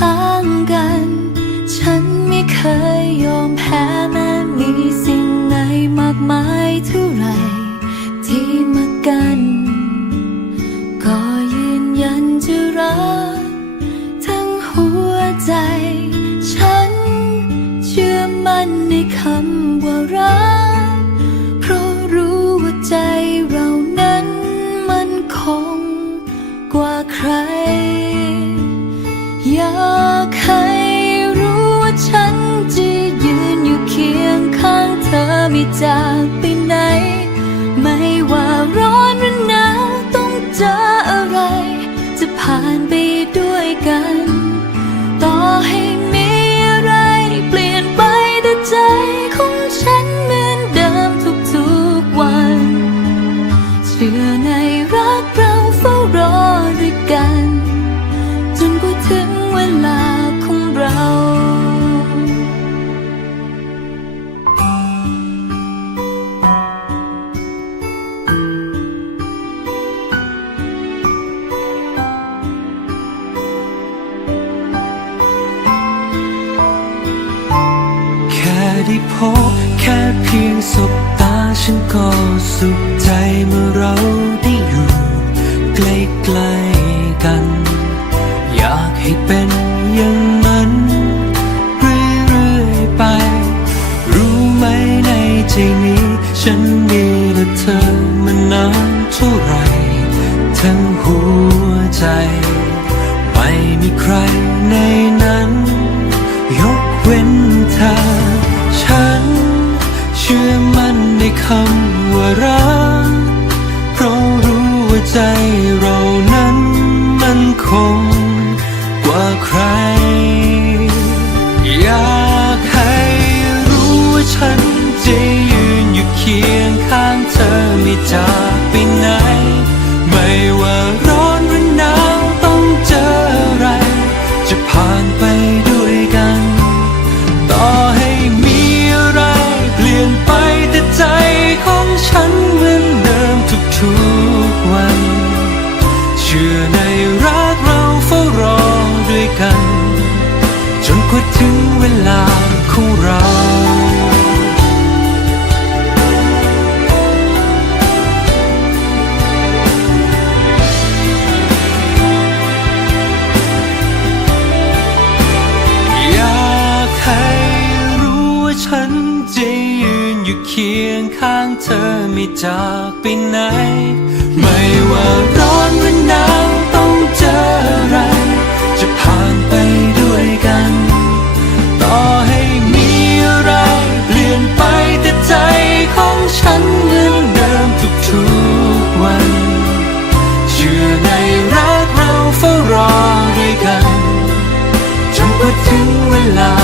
ข้างกัน ฉันไม่เคยยอมแพ้แม้มีสิ่งไหนมากมายเท่าไรที่มากัน ก็ยืนยันจะรักทั้งหัวใจ ได้พบแค่เพียงสบตาฉันก็สุขใจเมื่อเราได้อยู่ใกล้ๆกัน อยากให้เป็นอย่างนั้นเรื่อยๆไป รู้ไหมในใจนี้ ฉันมีแต่เธอมานานเท่าไรทั้งหัวใจ ไม่มีใครใน ใจเรานั้นมันคงกว่าใคร อยากให้รู้ว่าฉันจะยืนอยู่เคียงข้างเธอไม่จากไปไหน ชื่อในรักเราเฝ้ารอด้วยกัน จนกว่าถึงเวลาของเรา คียงข้างเธอไม่จากไปไหน ไม่ว่าร้อนหรือหนาวต้องเจออะไร จะผ่านไปด้วยกัน ต่อให้มีอะไรเปลี่ยนไปแต่ใจของฉันเหมือนเดิมทุกทุกวัน เชื่อในรักเราเฝ้ารอด้วยกัน จนกว่าถึงเวลา